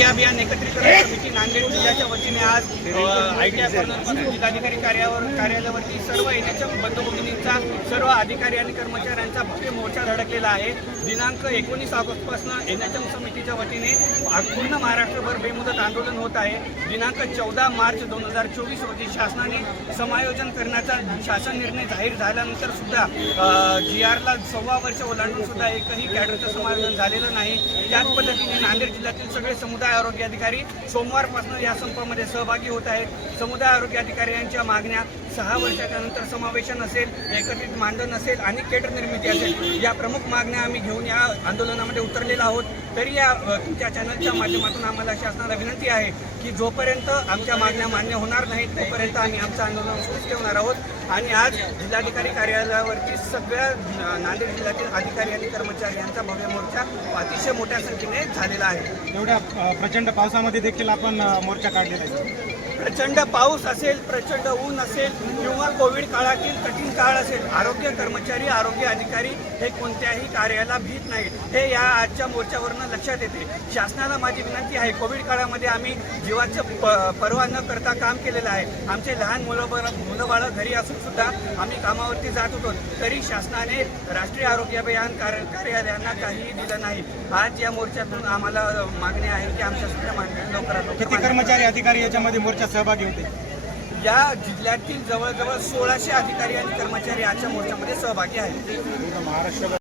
आरोग्य अभियान एकत्रीकरण समिती नांदेड जिल्ह्याच्या वतीने आज आय टी आय जिल्हाधिकारी कार्यावर कार्यालयावरती सर्व येण्याच्या बंधुभगिनींचा सर्व अधिकारी आणि कर्मचाऱ्यांचा भव्य मोर्चा धडकलेला आहे. दिनांक एकोणीस ऑगस्टपासून एनएचएम समितीच्या वतीने पूर्ण महाराष्ट्रभर बेमुदत आंदोलन होत आहे. दिनांक चौदा मार्च दोन हजार चोवीस रोजी शासनाने समायोजन करण्याचा शासन निर्णय जाहीर झाल्यानंतर सुद्धा जी आरला सव्वा वर्ष ओलांडून सुद्धा एकही कॅडरचं समायोजन झालेलं नाही. त्याच पद्धतीने नांदेड जिल्ह्यातील सगळे समुदाय आरोग्य अधिकारी सोमवारपासून या संपामध्ये सहभागी होत आहेत. समुदाय आरोग्य अधिकारी यांच्या मागण्या सहा वर्षाच्यानंतर समावेशन असेल एकत्रित मांडण असेल आणि केटर निर्मिती असेल या प्रमुख मागण्या आम्ही घेऊन या आंदोलनामध्ये उतरलेलो आहोत. तरी या तुमच्या चॅनलच्या माध्यमातून आम्हाला शासनाला विनंती आहे की जोपर्यंत आमच्या मागण्या मान्य होणार नाहीत तोपर्यंत आम्ही आमचं आंदोलन सुरूच ठेवणार आहोत. आणि आज जिल्हाधिकारी कार्यालयावरती सगळ्या नांदेड जिल्ह्यातील अधिकारी आणि कर्मचारी यांचा भव्य मोर्चा अतिशय मोठ्या संख्येने झालेला आहे. एवढ्या प्रचंड पावसामध्ये देखील आपण मोर्चा काढलेला आहे. प्रचंड पाऊस असेल प्रचंड ऊन असेल किंवा कोविड काळातील कठीण काळ असेल आरोग्य कर्मचारी आरोग्य अधिकारी हे कोणत्याही कार्याला भीत नाहीत. हे या आजच्या मोर्चावरनं लक्षात येते. शासनाला माझी विनंती आहे कोविड काळामध्ये आम्ही जीवाचं प पर्वा न करता काम केलेलं आहे. आमचे लहान मुलं बरं मुलं बाळं घरी असून सुद्धा आम्ही कामावरती जात होतो. तरी शासनाने राष्ट्रीय आरोग्य अभियान कार्यालयांना काहीही दिलं नाही. आज या मोर्चातून आम्हाला मागणी आहे की आमच्या सुद्धा मागण्या लवकर किती कर्मचारी अधिकारी याच्यामध्ये मोर्चात सहभागी होते? या जिल्ह्यातील जवळजवळ सोळाशे अधिकारी आणि कर्मचारी आजच्या मोर्चामध्ये सहभागी आहेत. महाराष्ट्र